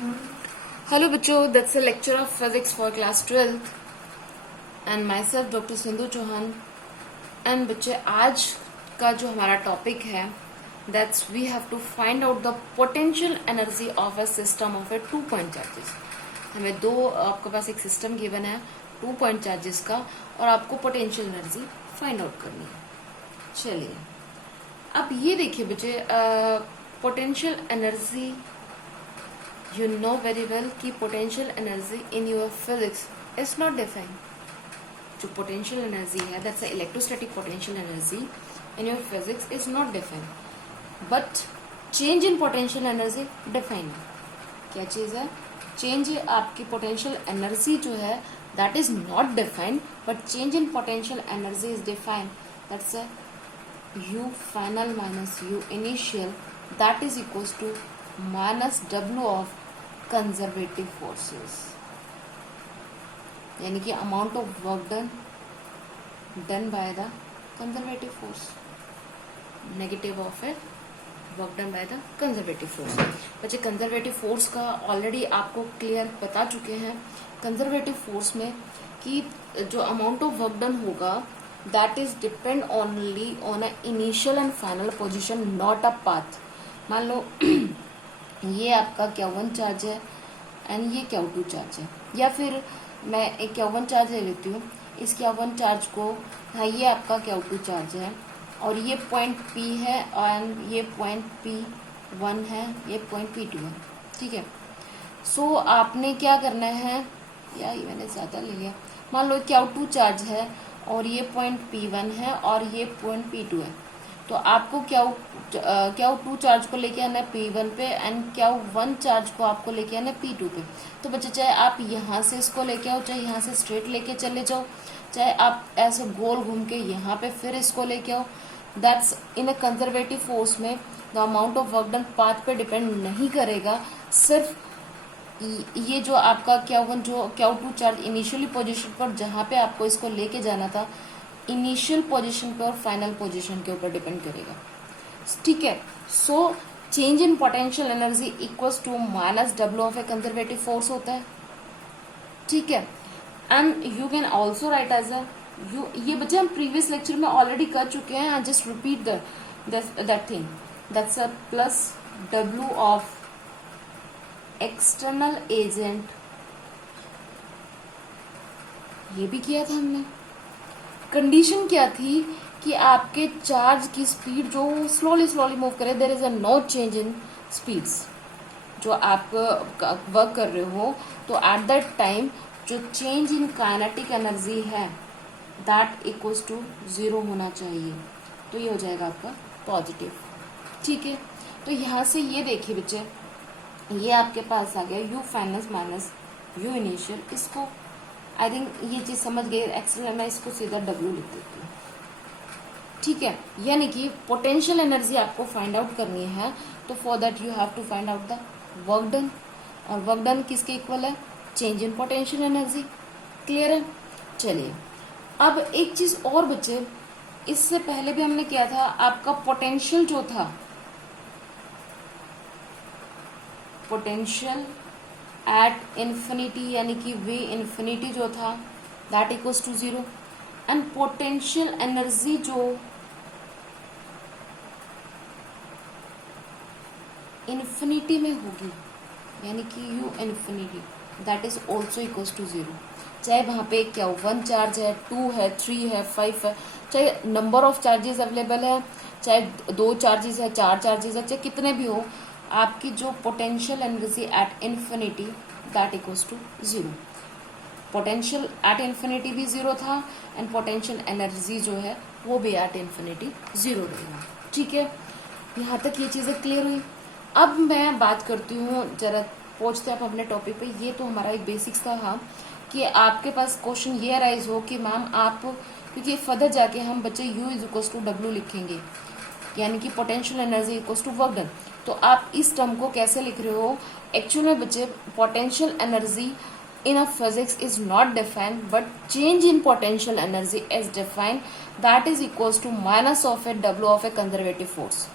Hello बच्चों, that's a lecture of physics for class 12th and myself doctor Sindhu Chauhan. And बच्चे, आज का जो हमारा टॉपिक है that's we have to find out the potential energy of a system of a 2 point charges. हमें दो आपके पास एक सिस्टम गिवन है 2 पॉइंट चार्जेस का और आपको पोटेंशियल एनर्जी फाइंड आउट करनी है। चलिए, अब ये देखिए बच्चे, potential energy you know very well कि potential energy in your physics is not defined। जो potential energy है that's the electrostatic potential energy in your physics is not defined, but change in potential energy defined है। क्या चीज है? change आपकी potential energy जो है that is not defined, but change in potential energy is defined। that's a u final minus u initial that is equals to minus w of conservative forces, यानी कि amount of work done by the conservative force, negative of a work done by the conservative force. बच्चे, conservative force का already आपको clear बता चुके हैं। Conservative force में कि जो अमाउंट ऑफ वर्क डन होगा that is depend only on a initial and final position, not a path. मान लो ये आपका Q1 चार्ज है एंड ये Q2 चार्ज है, या फिर मैं एक Q1 चार्ज ले लेती हूँ। इस Q1 चार्ज को, हाँ, ये आपका Q2 चार्ज है और ये पॉइंट P है एंड ये पॉइंट P1 है, ये पॉइंट P2 है। ठीक है, सो आपने क्या करना है, या ये मैंने ज़्यादा ले लिया। मान लो Q2 चार्ज है और ये पॉइंट P1 है और ये पॉइंट P2 है, तो आपको Q2 चार्ज को लेके आना है P1 पे एंड Q1 चार्ज को आपको लेके आना है P2 पे। तो बच्चे, चाहे आप यहाँ से इसको लेके आओ, चाहे यहाँ से स्ट्रेट लेके चले जाओ, चाहे आप ऐसे गोल घूम के यहाँ पे फिर इसको लेके आओ, that's in a conservative force में the amount of work done path पे डिपेंड नहीं करेगा। सिर्फ ये जो आपका Q1 जो Q2 चार्ज इनिशियली पोजिशन पर जहाँ पे आपको इसको लेके जाना था, इनिशियल पोजीशन पे और फाइनल पोजीशन के ऊपर डिपेंड करेगा। ठीक है, so change in potential energy equals to minus W of a conservative force होता है। ठीक है, and you can also write as a U, ये बच्चे हम प्रीवियस लेक्चर में ऑलरेडी कर चुके हैं। I just repeat that thing, that's a plus W of external agent, ये भी किया था हमने। कंडीशन क्या थी कि आपके चार्ज की स्पीड जो स्लोली मूव करे, there is a no change in speeds. जो आप वर्क कर रहे हो तो एट दैट टाइम जो चेंज इन काइनेटिक एनर्जी है दैट इक्वल्स टू 0 होना चाहिए, तो ये हो जाएगा आपका पॉजिटिव। ठीक है, तो यहाँ से ये देखिए बच्चे, ये आपके पास आ गया u final minus u initial. इसको आई थिंक ये चीज समझ गए। एक्चुअली मैं इसको सीधा W लिख देती हूँ। ठीक है, यानी कि पोटेंशियल एनर्जी आपको फाइंड आउट करनी है, तो for that you have to find out the work done, और वर्क डन किसके इक्वल है? Change in potential energy. Clear है? चलिए, अब एक चीज और बच्चे, इससे पहले भी हमने किया था, आपका पोटेंशियल जो था, पोटेंशियल एट इन्फिनिटी यानी कि V इन्फिनिटी जो था that equals to 0, and potential energy जो इन्फिनिटी में होगी यानी कि U infinity that is also equals to 0। चाहे वहां पे Q1 चार्ज है, 2 है, 3 है, 5 है, चाहे नंबर ऑफ चार्जेस अवेलेबल है, चाहे 2 चार्जेस है, 4 चार्जेस है, चाहे कितने भी हो, आपकी जो potential energy at infinity that equals to 0। Potential at infinity भी 0 था एंड पोटेंशियल एनर्जी जो है वो भी एट इन्फिनिटी 0 रहेगा। ठीक है, यहाँ तक ये चीजें क्लियर हुई। अब मैं बात करती हूँ, जरा पहुंचते हैं आप अपने टॉपिक पे। ये तो हमारा एक बेसिक्स का था कि आपके पास क्वेश्चन ये अराइज हो कि मैम आप, क्योंकि फर्दर जाके हम बच्चे U is equals to W लिखेंगे, यानी कि potential energy equals to work done, तो आप इस टर्म को कैसे लिख रहे हो? एक्चुअल में बच्चे, potential energy in a physics is not defined, but change in potential energy is defined, that is equals to minus of a W of a conservative force.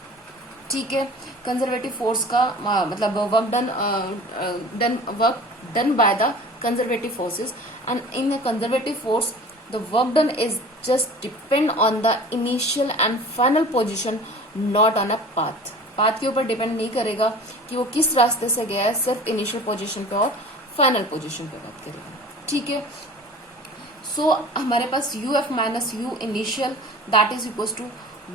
ठीक है। कंजर्वेटिव फोर्स का मतलब work done by the conservative forces, and in the conservative force the work done is just depend on the initial and final position, not on a path. Path के ऊपर depend नहीं करेगा कि वो किस रास्ते से गया है, सिर्फ इनिशियल पोजिशन पे और फाइनल पोजिशन पे बात करेगा। ठीक है। सो हमारे पास U F minus U initial that is equal to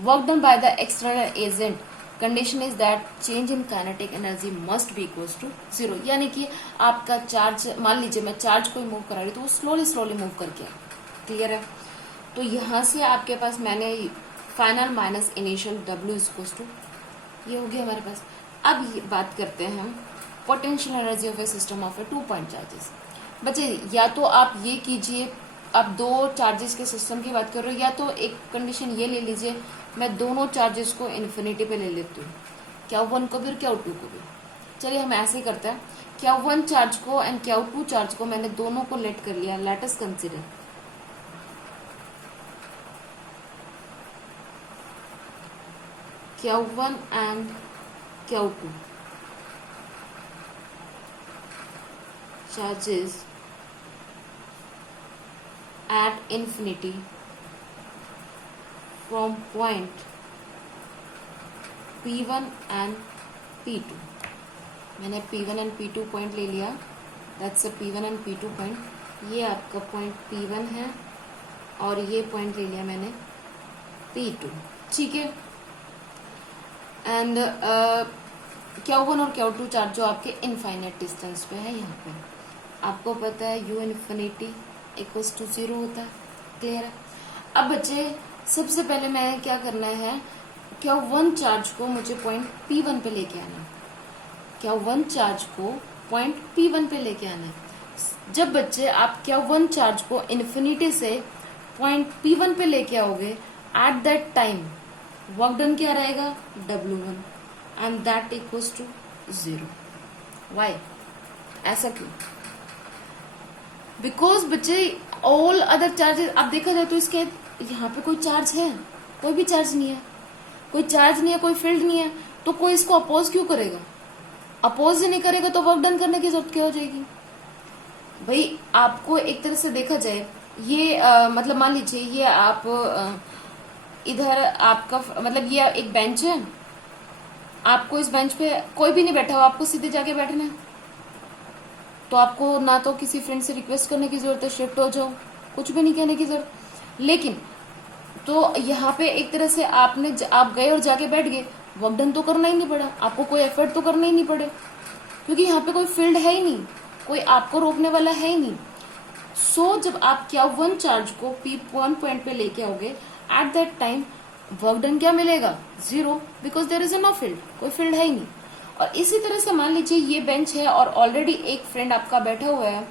work done by the external agent, condition is that change in kinetic energy must be equal to zero. यानी कि आपका चार्ज, मान लीजिए मैं चार्ज को मूव करा रही तो वो स्लोली मूव करके आए। क्लियर है। तो यहां से आपके पास मैंने final minus initial W is equal to, ये हो गया हमारे पास। अब ये बात करते हैं हम potential energy of A system of a 2 point charges. बच्चे या तो आप ये कीजिए, आप दो चार्जेस के सिस्टम की बात कर रहे हो, या तो एक कंडीशन ये ले लीजिए, मैं दोनों चार्जेस को इन्फिनिटी पे ले लेती हूँ, क्या 1 को भी और क्या 2 को भी। चलिए हम ऐसे ही करते हैं, क्या 1 चार्ज को एंड क्या 2 चार्ज को मैंने दोनों को लेट कर लिया। Let us consider Q1 and Q2 charges at infinity from point P1 and P2। मैंने P1 and P2 पॉइंट ले लिया, that's a P1 and P2 point. ये आपका पॉइंट P1 है और ये पॉइंट ले लिया मैंने P2। ठीक है। एंड Q1 और Q2 चार्ज जो आपके इनफाइनाइट डिस्टेंस पे है, यहाँ पे आपको पता है u इन्फिनिटी इक्वल्स टू 0 होता है। क्लियर है। अब बच्चे सबसे पहले मैं क्या करना है, Q1 चार्ज को मुझे पॉइंट P1 पे लेके आना है। Q1 चार्ज को पॉइंट P1 पे लेके आना है। जब बच्चे आप Q1 चार्ज को इन्फिनिटी से पॉइंट P1 पे लेके आओगे, at that time work done क्या रहेगा, W1, and that equals to 0। Why, ऐसा क्यों? बिकॉज बच्चे ऑल अदर चार्जेस, अब देखा जाए तो इसके यहाँ पे कोई चार्ज है, कोई भी चार्ज नहीं है, कोई चार्ज नहीं है, कोई फील्ड नहीं है, तो कोई इसको अपोज क्यों करेगा? अपोज ही नहीं करेगा तो वर्क डन करने की जरूरत क्या हो जाएगी? भाई आपको एक तरह से देखा जाए, ये मतलब मान लीजिए ये आप इधर आपका मतलब ये एक बेंच है, आपको इस बेंच पे कोई भी नहीं बैठा हुआ, आपको सीधे जाके बैठना है, तो आपको ना तो किसी फ्रेंड से रिक्वेस्ट करने की जरूरत है शिफ्ट हो जाओ, कुछ भी नहीं कहने की जरूरत। लेकिन तो यहाँ पे एक तरह से आप गए और जाके बैठ गए, वर्क डन तो करना ही नहीं पड़ा, आपको कोई एफर्ट तो करना ही नहीं पड़े, क्योंकि यहाँ पे कोई फील्ड है ही नहीं, कोई आपको रोकने वाला है ही नहीं। सो जब आप Q1 चार्ज को P1 पॉइंट पे लेके आओगे, at that time work done क्या मिलेगा, 0, because there is no field, कोई फील्ड है ही नहीं। और इसी तरह से मान लीजिए ये बेंच है और ऑलरेडी एक फ्रेंड आपका बैठा हुआ है,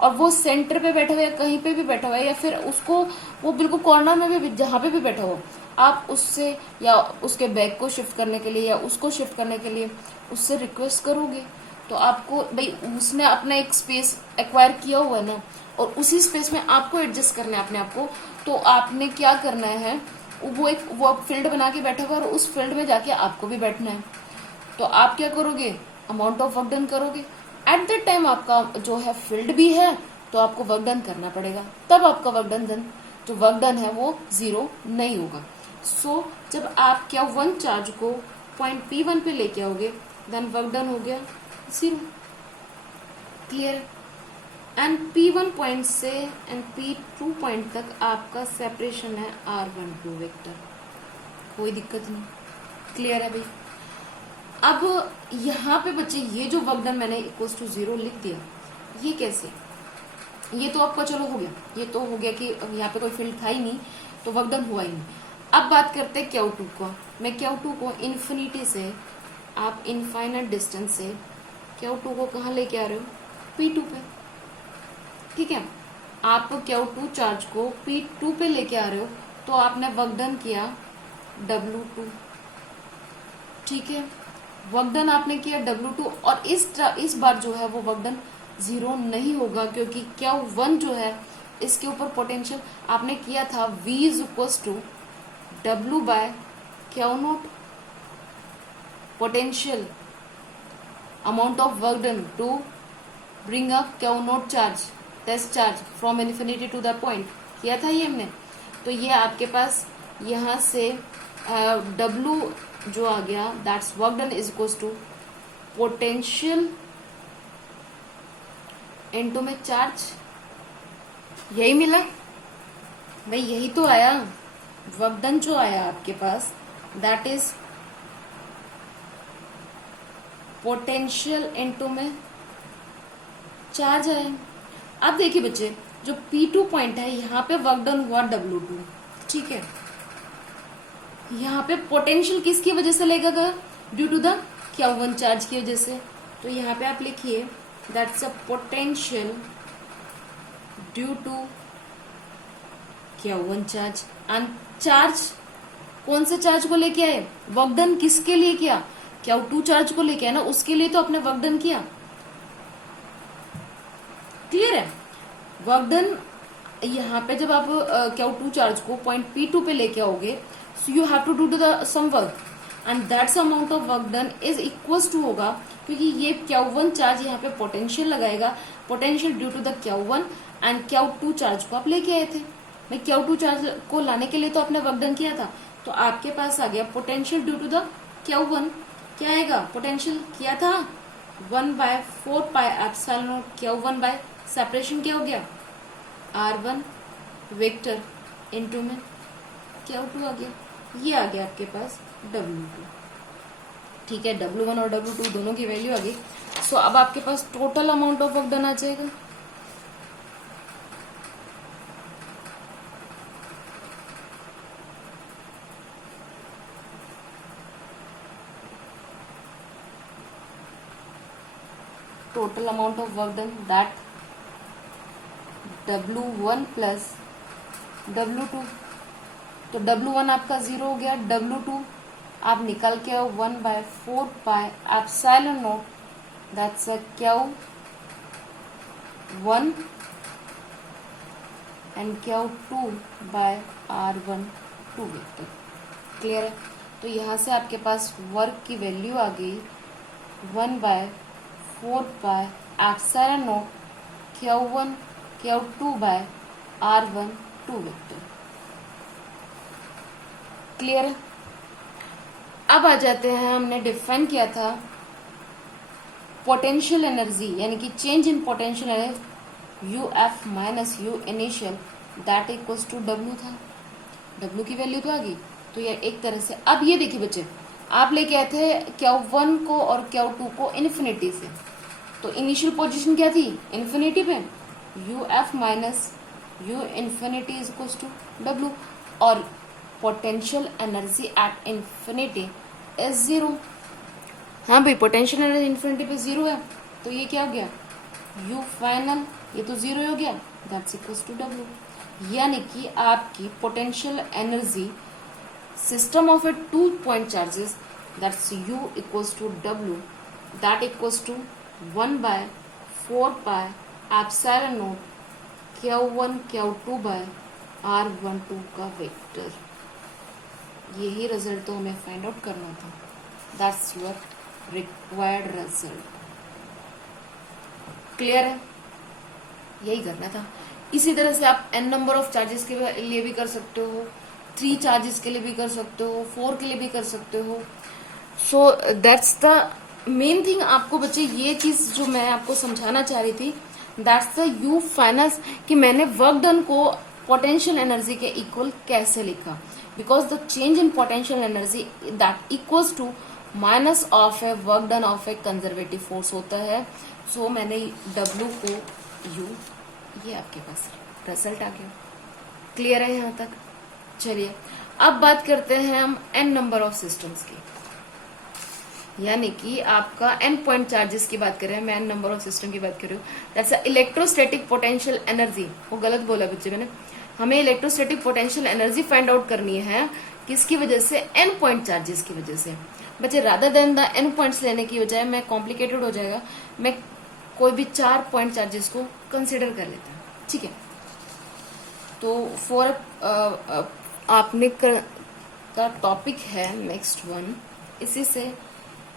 और वो सेंटर पे बैठा हुआ है, कहीं पे भी बैठा हुआ है, या फिर उसको वो बिल्कुल कॉर्नर में भी जहां पे भी बैठा हो, आप उससे या उसके बैग को शिफ्ट करने के लिए या उसको शिफ्ट करने के लिए उससे रिक्वेस्ट करोगे, तो आपको भाई उसने अपना एक स्पेस एक्वायर किया हुआ है ना, और उसी स्पेस में आपको एडजस्ट करना है अपने आप को। तो आपने क्या करना है, वो फील्ड बना के बैठा हुआ और उस फील्ड में जाके आपको भी बैठना है। तो आप क्या करोगे, अमाउंट ऑफ वर्क डन करोगे, एट दैट टाइम आपका जो है फील्ड भी है, तो आपको वर्क डन करना पड़ेगा, तब आपका वर्क डन जो वर्क डन है वो 0 नहीं होगा। सो जब आप Q1 चार्ज को पॉइंट P1 पे लेके आओगे, देन वर्क डन हो गया 0। क्लियर? एंड P1 पॉइंट से एंड P2 पॉइंट तक आपका सेपरेशन है R12 वेक्टर, कोई दिक्कत नहीं। क्लियर है भाई? अब यहाँ पे बच्चे ये जो वर्क डन मैंने इक्वल्स टू 0 लिख दिया, ये कैसे? ये तो आपका चलो हो गया, ये तो हो गया कि यहाँ पे कोई फील्ड था ही नहीं, तो वर्क डन हुआ ही नहीं। अब बात करते हैं Q2 को। मैं Q2 को इन्फिनिटी से, आप इनफाइनाइट डिस्टेंस से Q2 को कहाँ लेके आ रहे हो, P2 पे। ठीक है, आप Q2 चार्ज को P2 पे लेके आ रहे हो, तो आपने वर्क डन किया W2। ठीक है, वर्क डन आपने किया W2, और इस बार जो है वो वर्क डन 0 नहीं होगा, क्योंकि Q1 जो है इसके ऊपर पोटेंशियल आपने किया था V is equal to W by Q0। potential amount of work done to bring up Q note charge, test charge from infinity to the point, किया था ये हमने। तो ये आपके पास यहां से W जो आ गया, that's work done is equal to potential into में चार्ज, यही मिला भाई, यही तो आया वर्क डन जो आया आपके पास, दैट इज पोटेंशियल इनटू में चार्ज आया। अब देखिए बच्चे, जो P2 पॉइंट है यहाँ पे वर्क डन हुआ W2, ठीक है। यहाँ पे पोटेंशियल किसकी वजह से लेगा गया, due to the Q1 charge की वजह से। तो यहाँ पे आप लिखिए that's a potential due to Q1 charge. And charge कौन से चार्ज को लेके आए, वर्क डन किसके लिए किया, Q2 चार्ज को लेके आए ना, उसके लिए तो आपने वर्क डन किया। क्लियर है, वर्क डन यहाँ पे जब आप Q2 चार्ज को पॉइंट P2 पे लेके आओगे, so you have to do the some work and that's amount of work done is equals to होगा, क्योंकि ये Q1 चार्ज यहाँ पे पोटेंशियल लगाएगा, potential due to the Q1 and Q2 charge को आप लेके आए थे। भाई Q2 चार्ज को लाने के लिए तो आपने वर्क डन किया था, तो आपके पास आ गया potential due to the Q1। क्या आएगा, पोटेंशियल किया था 1/4 pi epsilon naught Q1 bye separation क्या हो गया R1 वेक्टर इनटू में Q2 आ गया, ये आ गया आपके पास W2, ठीक है। W1 और W2 दोनों की वैल्यू आ गई। सो अब आपके पास total amount of work done आ जाएगा, total amount of work done, that W1 plus W2, तो W1 आपका 0 हो गया, W2 आप निकल के 1/4 pi epsilon naught, that's a Q1 and Q2 by R1 2 vector. Clear है, तो यहाँ से आपके पास वर्क की वैल्यू आ गई 1/4 pi epsilon naught Q1 Q2 by R1 2 vector. Clear है, अब आ जाते हैं, हमने डिफाइन किया था पोटेंशियल एनर्जी, यानी कि change in potential energy UF minus U initial, that equals to W था। W की वैल्यू तो आ गई, तो ये एक तरह से। अब ये देखिए बच्चे, आप लेके आए थे Q1 को और Q2 को इन्फिनिटी से, तो इनिशियल पोजीशन क्या थी, इन्फिनिटी पे, UF minus U infinity is equals to W, और potential energy at infinity is 0। हाँ भाई, पोटेंशियल एनर्जी इन्फिनिटी पे 0 है, तो ये क्या हो गया, U फाइनल, ये तो 0 हो गया, दैट्स इक्वल्स टू W। यानी कि आपकी potential energy system of a 2 point charges, that's U equals to W, that equals to 1/4 pi epsilon naught Q1 Q2 by R12 का वेक्टर। यही रिजल्ट तो हमें फाइंड आउट करना था, that's your required result. Clear है, यही करना था। इसी तरह से आप n नंबर ऑफ चार्जेस के लिए भी कर सकते हो, 3 चार्जेस के लिए भी कर सकते हो, 4 के लिए भी कर सकते हो। So that's the main thing. आपको बच्चे ये चीज जो मैं आपको समझाना चाह रही थी, दैट्स द U फाइनल, कि मैंने वर्क डन को पोटेंशियल एनर्जी के इक्वल कैसे लिखा, because the change in potential energy that equals to minus of a work done of a conservative force होता है। सो मैंने W को U, ये आपके पास रिजल्ट आ गया। क्लियर है यहाँ तक? चलिए अब बात करते हैं हम n नंबर ऑफ सिस्टम्स की, यानी कि आपका n पॉइंट चार्जेस की बात कर रहे हैं, मैं n नंबर ऑफ सिस्टम की बात कर रही हूँ। दैट्स इलेक्ट्रोस्टैटिक पोटेंशियल एनर्जी, वो गलत बोला बच्चे मैंने, हमें electrostatic potential energy find out करनी है, किसकी वजह से, n पॉइंट चार्जेस की वजह से। बच्चे rather than the n points लेने की बजाय मैं कॉम्प्लिकेटेड हो जाएगा, मैं कोई भी 4 पॉइंट चार्जेस को कंसिडर कर लेता हूँ, ठीक है। तो फॉर आपने का टॉपिक है नेक्स्ट वन, इसी से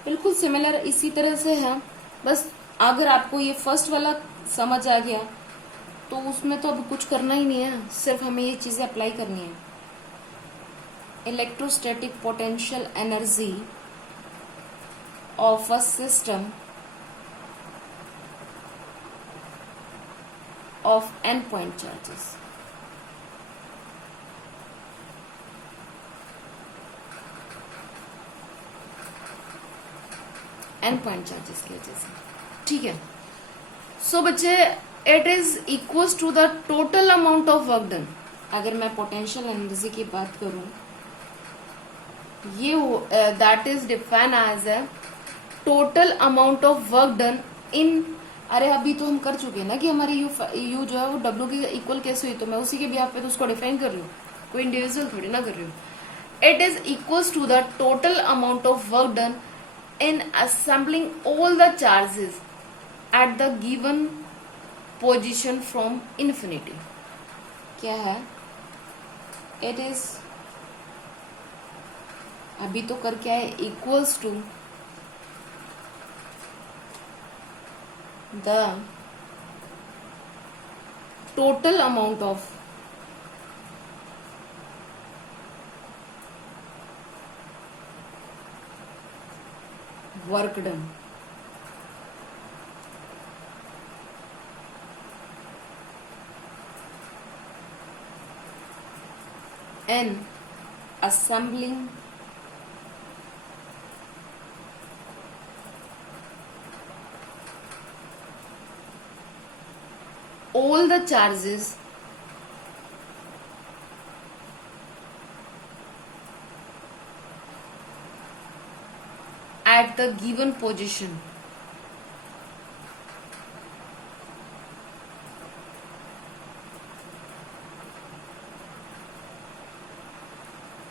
बिल्कुल सिमिलर इसी तरह से है, बस अगर आपको ये फर्स्ट वाला समझ आ गया तो उसमें तो अब कुछ करना ही नहीं है, सिर्फ हमें ये चीजें अप्लाई करनी है। Electrostatic potential energy of a system of n point charges. n point charges की वजह से, ठीक है। सो बच्चे, it is equals to the total amount of work done. अगर मैं पोटेंशियल एनर्जी की बात करूं, ये that is define as a total amount of work done in, अरे अभी तो हम कर चुके हैं ना कि हमारी यू जो है वो डब्ल्यू के इक्वल कैसे हुई, तो मैं उसी के बिहाफ पे तो उसको डिफाइन कर रही हूँ, कोई इंडिविजुअल थोड़ी ना कर रही हूँ। It is equals to the total amount of work done in assembling all the charges at the given position from infinity. क्या है? इट इज, अभी तो कर क्या है, equals to the total amount of work done in assembling all the charges at the given position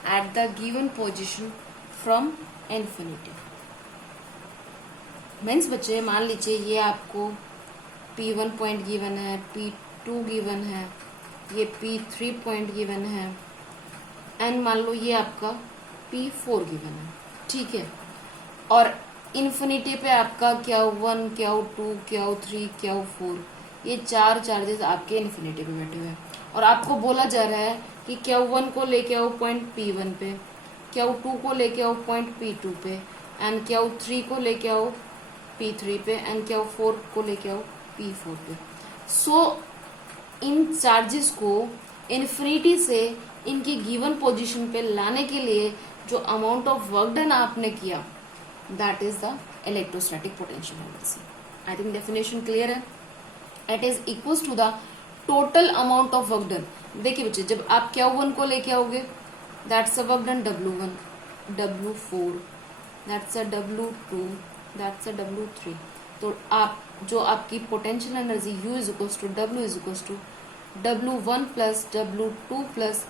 at the given position from infinity। Means बच्चे, मान लीजिए ये आपको P1 पॉइंट गिवन है, P2 गिवन है, ये P3 पॉइंट गिवन है, and मान लो ये आपका P4 गिवन है, ठीक है। और इन्फिनिटी पे आपका Q1, Q2, Q3, Q4, ये चार चार्जेस आपके इन्फिनिटी पे बैठे हुए हैं, और आपको बोला जा रहा है कि Q1 को लेके आओ पॉइंट P1 पे, Q2 को लेके आओ पॉइंट P2 पे, एंड Q3 को लेके आओ P3 पे, एंड Q4 को लेके आओ P4 पे। सो इन चार्जेस को इन्फिनिटी से इनकी गिवन पोजीशन पे लाने के लिए जो अमाउंट ऑफ वर्क डन आपने किया, that is the electrostatic potential energy. I think definition clear है। It is equals to the total amount of work done. देखिए बच्चे, जब आप Q1 को लेके आओगे, that's a work done W1, W4, that's a W2, that's a W3। तो आप जो आपकी potential energy U is equals to W is equals to W1 plus W2 plus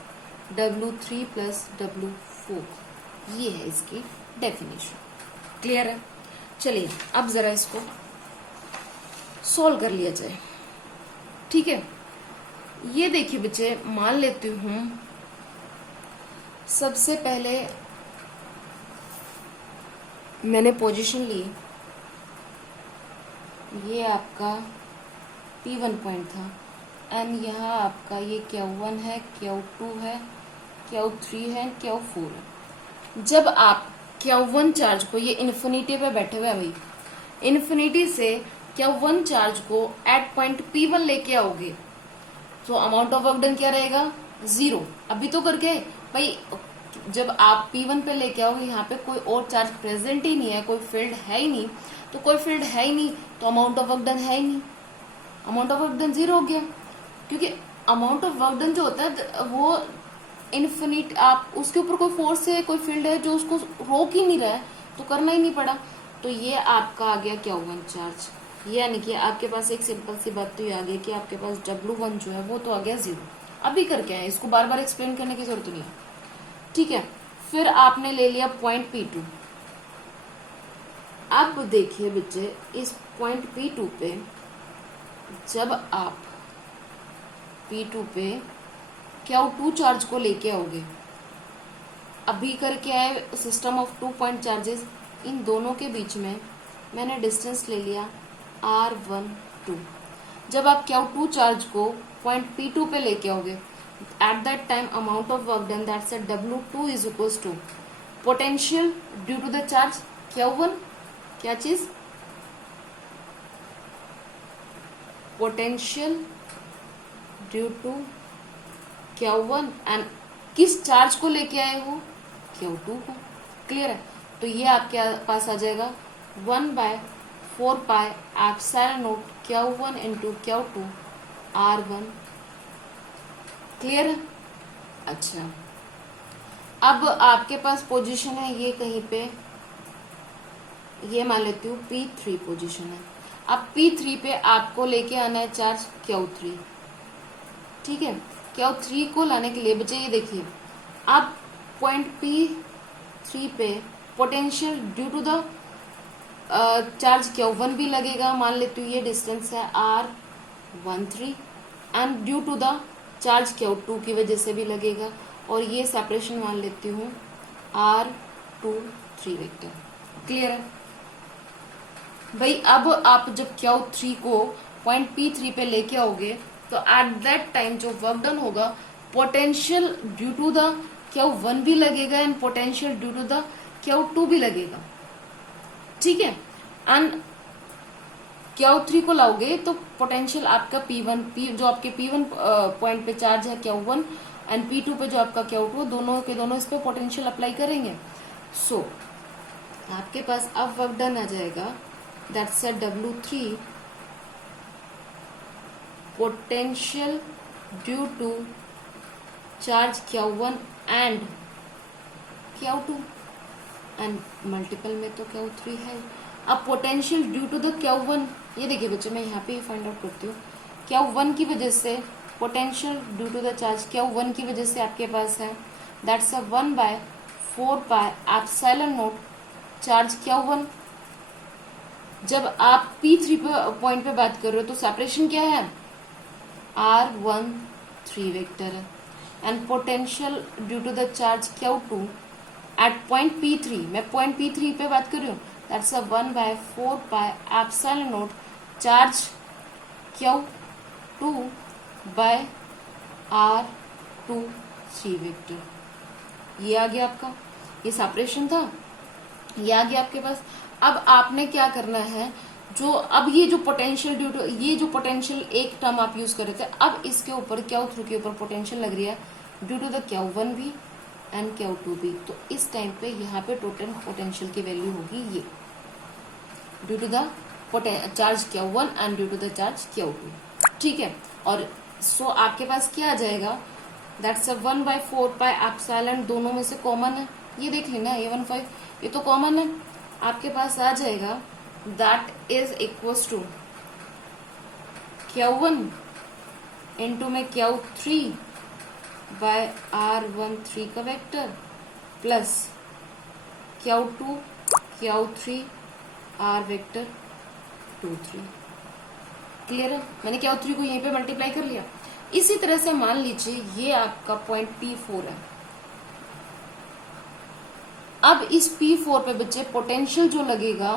W3 plus W4, ये है इसकी डेफिनेशन। क्लियर है? चलिए अब जरा इसको सॉल्व कर लिया जाए, ठीक है। ये देखिए बच्चे, मान लेती हूं सबसे पहले मैंने पोजीशन ली, ये आपका P1 पॉइंट था, एंड यहाँ आपका ये Q1 है, Q2 है, Q3 है, Q4 है। जब आप Q1 चार्ज को, ये इन्फिनिटी पे बैठे हुए हैं भाई, इन्फिनिटी से Q1 चार्ज को एट पॉइंट P1 लेके आओगे, तो अमाउंट ऑफ वर्क डन क्या रहेगा? 0। अभी तो करके भाई, जब आप P1 पे लेके आओगे, यहाँ पे कोई और चार्ज प्रेजेंट ही नहीं है, कोई फील्ड है ही नहीं, तो कोई फील्ड है ही नहीं तो अमाउंट ऑफ वर्क डन है ही नहीं, अमाउंट ऑफ वर्क डन 0 हो गया। क्योंकि अमाउंट ऑफ वर्क डन जो होता है वो इन्फिनिट, आप उसके ऊपर कोई फोर्स है, कोई फील्ड है जो उसको रोक ही नहीं रहा है, तो करना ही नहीं पड़ा। तो ये आपका आ गया Q1 चार्ज, यानी कि आपके पास एक सिंपल सी बात तो ये आ गई कि आपके पास W1 जो है वो तो आ गया 0। अभी करके आए, इसको बार बार एक्सप्लेन करने की जरूरत नहीं है, ठीक है। फिर आपने ले लिया पॉइंट P2। अब देखिए बच्चे, इस पॉइंट P2 पे जब आप P2 पे Q2 चार्ज को लेके आओगे, अभी करके आए सिस्टम ऑफ 2 पॉइंट चार्जेस, इन दोनों के बीच में मैंने डिस्टेंस ले लिया r12। जब आप Q2 चार्ज को पॉइंट P2 पे लेके आओगे, at that time amount of work done that's at W2 is equals to potential due to the charge Q1, क्या चीज, potential due to Q1 and किस चार्ज को लेके आए हो, Q2 को। क्लियर है? तो ये आपके पास आ जाएगा 1/4 epsilon naught Q1 into Q2 R1। Clear है? अच्छा, अब आपके पास पोजीशन है ये कहीं पे, ये मान लेती हूँ P3 पोजीशन है। अब P3 पे आपको लेके आना है चार्ज Q3। ठीक है, Q3 को लाने के लिए बच्चे ये देखिए, अब पॉइंट P3 पे potential due to the charge Q1 भी लगेगा। मान लेती हूँ ये डिस्टेंस है R13 and due to the charge Q2 की वजह से भी लगेगा, और ये सेपरेशन मान लेती हूँ R23 वेक्टर। क्लियर है भाई? अब आप जब Q3 को पॉइंट P3 पे लेके आओगे तो एट दैट टाइम जो वर्क डन होगा, potential due to the Q1 भी लगेगा and potential due to the Q2 भी लगेगा। ठीक है, एंड Q3 को लाओगे तो पोटेंशियल आपका P1 जो आपके P1 पॉइंट पे चार्ज है Q1 एंड P2 पे जो आपका Q2, दोनों के दोनों इस पे पोटेंशियल अप्लाई करेंगे। सो आपके पास अब वर्क डन आ जाएगा, that's at W3 potential due to charge Q1 and Q2 and multiple में तो Q3 है। अब potential due to the Q1, ये देखिए बच्चे मैं यहाँ पे फाइंड आउट करती हूँ। Q1 की वजह से potential due to the charge Q1 की वजह से आपके पास है that's a 1/4 epsilon naught charge Q1। जब आप P3 पॉइंट पे बात कर रहे हो तो सेपरेशन क्या है, R13 वेक्टर है, and potential due to the charge Q2 at point P3, मैं पॉइंट P3 पे बात कर रही हूँ, that's a 1/4 epsilon naught charge Q2 by R23 vector. ये आ गया आपका, ये सेपरेशन था, ये आ गया आपके पास। अब आपने क्या करना है, जो अब ये जो पोटेंशियल ड्यू टू, ये जो पोटेंशियल एक टर्म आप यूज कर रहे थे, अब इसके ऊपर Q3 के ऊपर पोटेंशियल लग रही है ड्यू टू द Q1 भी एंड Q2 भी। तो इस टाइम पे यहाँ पे टोटल पोटेंशियल की वैल्यू होगी ये due to the charge Q1 and due to the charge Q2। ठीक है, और सो आपके पास क्या आ जाएगा, दैट्स अ 1/4 एप्सिलॉन, दोनों में से कॉमन है, ये देख लेना A15, ये तो कॉमन है। आपके पास आ जाएगा that is equals to Q1 into में Q3 बाय R13 का vector plus Q2 Q3 R vector 23। Clear है? मैंने Q3 को यहीं पे मल्टीप्लाई कर लिया। इसी तरह से मान लीजिए ये आपका पॉइंट P4 है। अब इस P4 पे बच्चे पोटेंशियल जो लगेगा,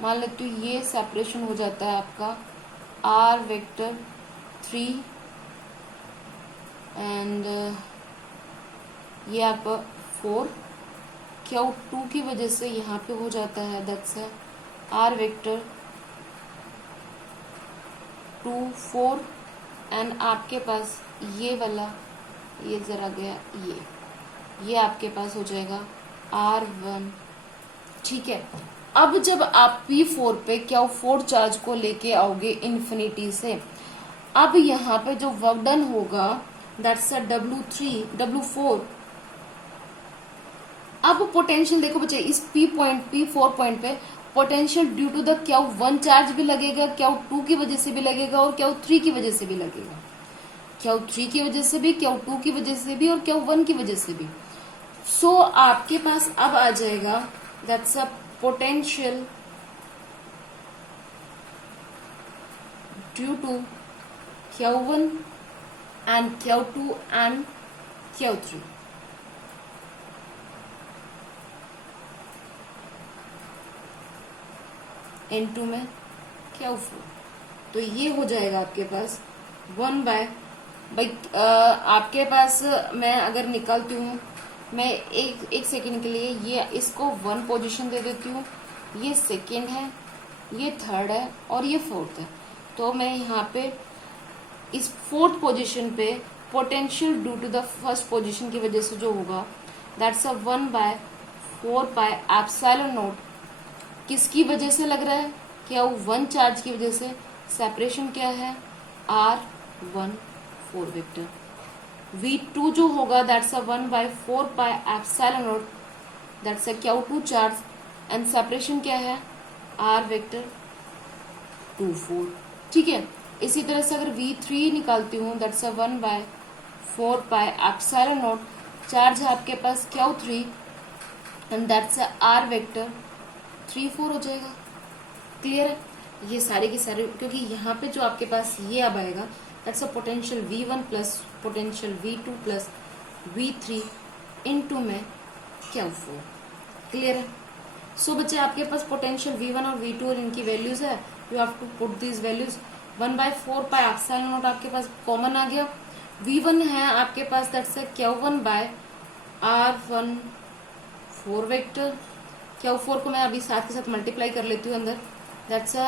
मान लेते हो ये सेपरेशन हो जाता है आपका R वेक्टर 3 एंड ये आपका 4, Q2 की वजह से यहाँ पे हो जाता है दैट्स R वेक्टर 2 4 एंड आपके पास ये वाला, ये जरा गया, ये आपके पास हो जाएगा R1। ठीक है, अब जब आप P4 पे Q4 चार्ज को लेके आओगे इन्फिनिटी से, अब यहाँ पे जो वर्क डन होगा दैट्स अ W4। अब पोटेंशियल देखो बच्चे, इस P4 पॉइंट पे potential due to the Q1 charge भी लगेगा, Q2 की वजह से भी लगेगा और Q3 की वजह से भी लगेगा। Q3 की वजह से भी, Q2 की वजह से भी और Q1 की वजह से भी। सो आपके पास अब आ जाएगा that's a potential due to Q1 and Q2 and Q3। N2 में Q4। तो ये हो जाएगा आपके पास 1 बाय आपके पास मैं अगर निकालती हूँ, मैं एक सेकेंड के लिए ये इसको 1 पोजीशन दे देती हूँ, ये सेकेंड है, ये थर्ड है और ये फोर्थ है। तो मैं यहाँ पे इस फोर्थ पोजीशन पे potential due to the first position की वजह से जो होगा that's a 1 by 4 pi epsilon naught. किसकी वजह से लग रहा है? Q1 चार्ज की वजह से। सेपरेशन क्या है? R1 4 vector. V2 जो होगा that's a 1 by 4 pi epsilon naught, that's a Q2 charge and separation क्या है? R vector 2 4। ठीक है, इसी तरह से अगर V3 निकालती हूँ that's a 1 by 4 pi epsilon naught, charge है आपके पास Q3 and that's a R vector 3 4 हो जाएगा। क्लियर है? ये सारे के सारे, क्योंकि यहाँ पे जो आपके पास ये अब आएगा that's a potential V1 plus potential V2 plus V3 into में Q4। क्लियर है? सो बच्चे आपके पास पोटेंशियल V1 और V2 और इनकी वैल्यूज है, you have to put these values. 1 by 4 pi epsilon naught आपके पास कॉमन आ गया। V1 है आपके पास that's a Q1 by R1 4 vector. Q4 को मैं अभी साथ के साथ मल्टीप्लाई कर लेती हूँ अंदर, दैट्स अ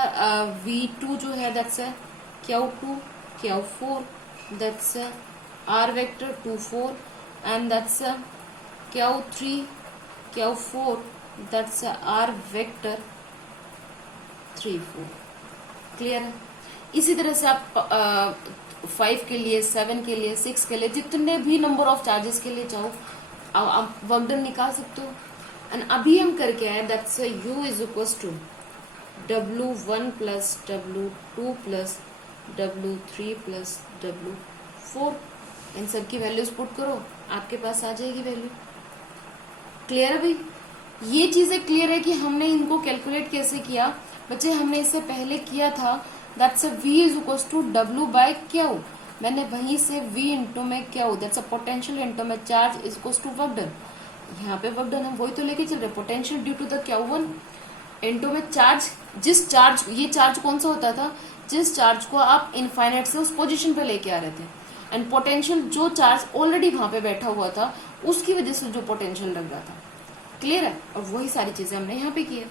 V2 जो है that's a Q2 Q4 that's a R vector 2 4 and that's a Q3 Q4 that's a R vector 3 4। Clear है? इसी तरह से आप 5 के लिए, 7 के लिए, 6 के लिए, जितने भी नंबर ऑफ चार्जेस के लिए चाहो आप वर्क डन निकाल सकते हो। एंड अभी हम करके आए that's U is equal to W1 plus W2 plus W3 plus W4। इन सब की वैल्यूज पुट करो, आपके पास आ जाएगी वैल्यू। क्लियर है भाई? ये चीजें क्लियर है कि हमने इनको कैलकुलेट कैसे किया। बच्चे हमने इससे पहले किया था that's V is equal to W by Q। मैंने वहीं से V इंटू में Q that's a potential into में charge is equal to work done. यहाँ पे वर्क डन हम वही तो लेके चल रहे, potential due to the Q1 into में चार्ज। जिस चार्ज, ये चार्ज कौन सा होता था? जिस चार्ज को आप इनफाइनाइट से उस पोजीशन पे लेके आ रहे थे, एंड पोटेंशियल जो चार्ज ऑलरेडी वहां पे बैठा हुआ था उसकी वजह से जो पोटेंशियल लग रहा था। क्लियर है? और वही सारी चीजें हमने यहाँ पे की है।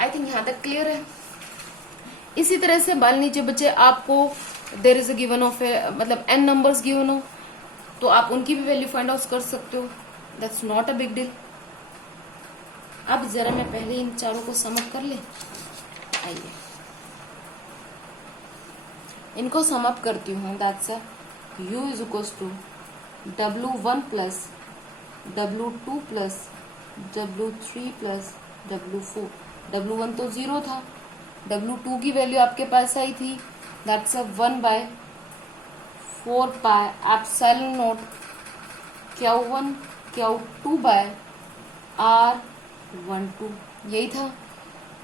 आई थिंक यहाँ तक क्लियर है। इसी तरह से मान लीजिए बच्चे आपको there is a given of मतलब n नंबर्स गिवन हो, तो आप उनकी भी वैल्यू फाइंड आउट कर सकते हो, that's not a big deal. अब जरा मैं पहले इन चारों को समअप कर ले। आइए इनको समअप करती हूँ। That's a U is equal to W1 plus W2 plus W3 plus W4। W1 तो 0 था, W2 की वैल्यू आपके पास आई थी that's a 1 by 4 pi epsilon naught Q1 Q2 by R12। यही था।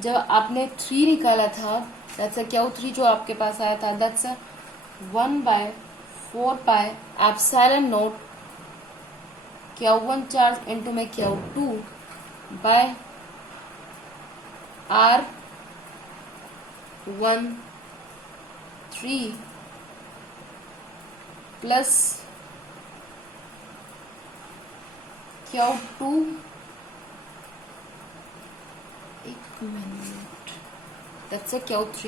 जब आपने 3 निकाला था दैट्स अ Q3 जो आपके पास आया था that's a 1 by 4 pi epsilon naught Q1 charge into में Q2 bye R13 plus Q2 एक minute that's a Q3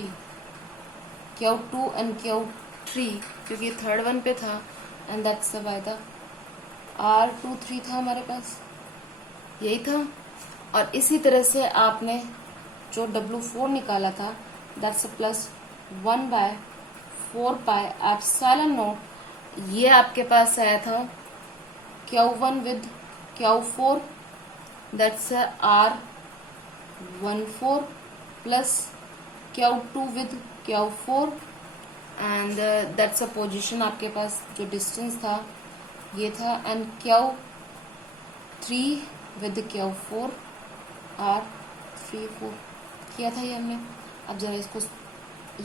and Q3 क्योंकि थर्ड वन पे था and that's by the R23 था हमारे पास, यही था। और इसी तरह से आपने जो W4 निकाला था that's plus 1 by 4 pi epsilon naught, ये आपके पास आया था Q1 with Q4 that's R14 plus Q2 with Q4 and that's a position आपके पास जो डिस्टेंस था ये था, and Q3 with Q4 R34 किया था ये हमने। अब जरा इसको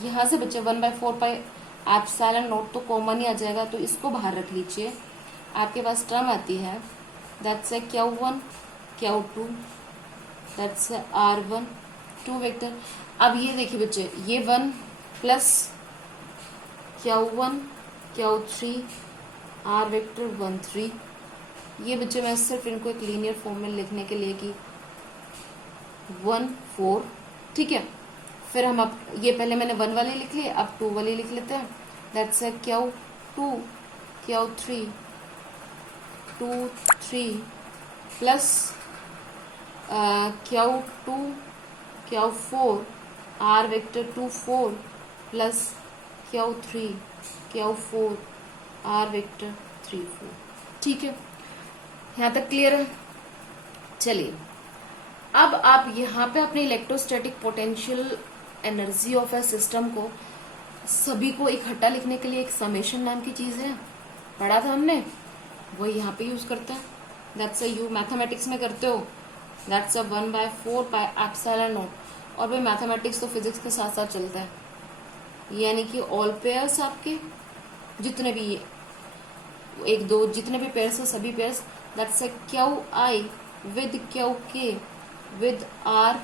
यहाँ से बच्चे 1 बाय 4 पाई एप्सिलॉन नॉट तो कॉमन ही आ जाएगा, तो इसको बाहर रख लीजिए। आपके पास टर्म आती है that's a Q1 Q2 that's R1 2 vector. अब ये देखिए बच्चे, ये 1 plus Q1 Q3 R vector 1 3, ये बच्चे मैं सिर्फ इनको एक लीनियर फॉर्म में लिखने के लिए कि 1 4, ठीक है। फिर हम अब ये पहले मैंने 1 वाले लिख लिए, अब 2 वाले लिख लेते हैं। That's a Q2 Q3 2 3 plus Q2 Q4 R vector 2 4 plus Q3 Q4 R vector 3 4, ठीक है। यहाँ तक क्लियर है? चलिए अब आप यहाँ पे अपने electrostatic potential energy of A system को सभी को इकट्ठा लिखने के लिए एक समेशन नाम की चीज है, पढ़ा था हमने, वो यहाँ पे यूज करते हैं। दैट्स अ यू मैथमेटिक्स में करते हो, that's a 1/4 pi epsilon not. और भाई मैथमेटिक्स तो फिजिक्स के साथ साथ चलता है, यानी कि ऑल पेयर्स आपके जितने भी एक दो जितने भी पेयर्स है सभी pairs, that's a QI with QK with RJK,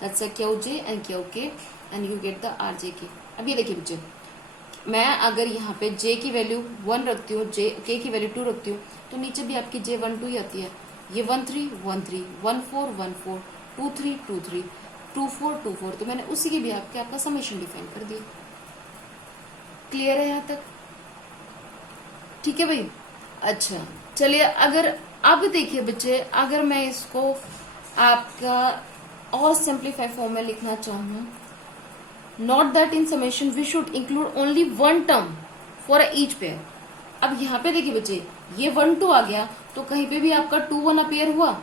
that's a QJ and QK and you get the RJK। अब ये देखिए बच्चे, मैं अगर यहाँ पे J की वैल्यू 1 रखती हूँ, K की वैल्यू 2 रखती हूँ, तो नीचे भी आपकी J1 2 ही आती है। ये 1 3 1 3 1 4 1 4 2 3 2 3 2 4 2 4, तो मैंने उसी के भी आपका समेशन डिफाइन कर दिया। क्लियर है यहाँ तक? ठीक है भाई। अच्छा चलिए, अगर अब देखिए बच्चे, अगर मैं इसको आपका और सिंप्लीफाई फॉर्म में लिखना चाहूँ, note that in summation we should include only 1 term for each pair. अब यहाँ पे देखिए बच्चे, ये 1 2 आ गया तो कहीं पे भी आपका 2 1 अपेयर हुआ।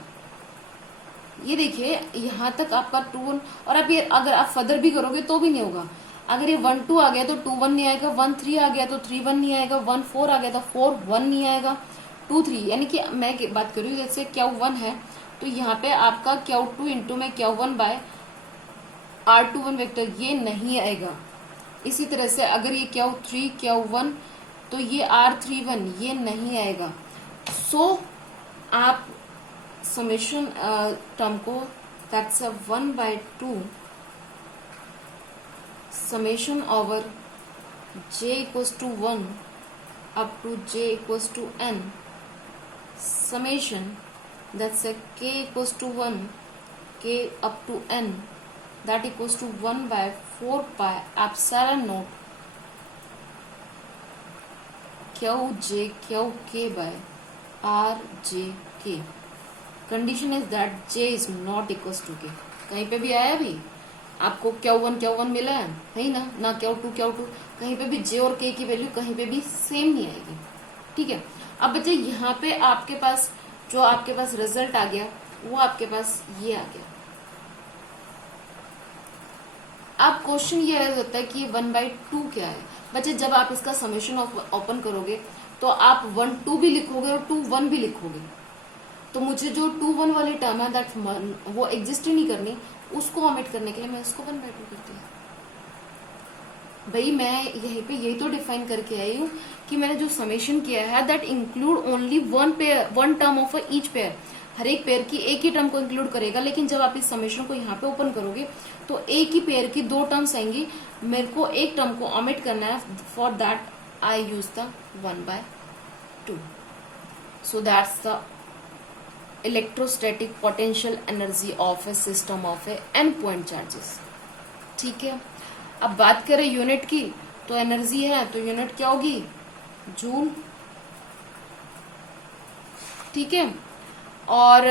ये देखिए यहाँ तक आपका 2 1, और अब ये अगर आप फर्दर भी करोगे तो भी नहीं होगा। अगर ये 1 2 आ गया तो 2 1 नहीं आएगा, 1 3 आ गया तो 3 1 नहीं आएगा, 1 4 आ गया तो 4 1 नहीं आएगा, 2 3, यानी कि मैं बात कर रही हूँ जैसे Q1 है तो यहाँ पे आपका Q2 इंटू में Q1 बाय R21 वेक्टर ये नहीं आएगा। इसी तरह से अगर ये Q3 Q1 तो ये R31 ये नहीं आएगा। सो आप समेशन टर्म को, that's a 1/2 summation over j equals to 1 up to j equals to n summation, that's a k equals to 1 k up to n, that equals to 1/4 pi epsilon naught qj qk by rjk। Condition is that j is not equals to k। कहीं पे भी आया भी आपको Q1 मिला है नहीं ना Q2 कहीं पे भी J और K की वैल्यू कहीं पे भी सेम नहीं आएगी, ठीक है। अब बच्चे यहाँ पे आपके पास जो आपके पास रिजल्ट आ गया वो आपके पास ये आ गया। अब क्वेश्चन ये रह जाता है कि 1/2 क्या है। बच्चे जब आप इसका समेशन ओपन करोगे तो आप 1 2 भी लिखोगे और 2 1 भी लिखोगे, तो मुझे जो 2 1 वाली टर्म है दैट वो एग्जिस्ट ही नहीं करनी, उसको ओमिट करने के लिए मैं इसको 1/2 करती हूँ। भाई मैं यहीं पे यही तो डिफाइन करके आई हूँ कि मैंने जो समेशन किया है that include only 1 term of each pair. हर एक पेयर की एक ही टर्म को इंक्लूड करेगा, लेकिन जब आप इस समेशन को यहाँ पे ओपन करोगे तो एक ही पेयर की 2 टर्म्स आएंगी, मेरे को एक टर्म को ओमिट करना है। For that I use the 1/2। So that's the electrostatic potential energy of A system of A n point charges, ठीक है। अब बात करें यूनिट की, तो एनर्जी है तो यूनिट क्या होगी, जूल, ठीक है। और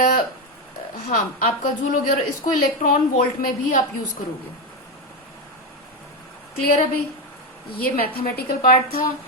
हाँ आपका जूल हो गया, और इसको इलेक्ट्रॉन वोल्ट में भी आप यूज करोगे। क्लियर है भाई? ये मैथमेटिकल पार्ट था।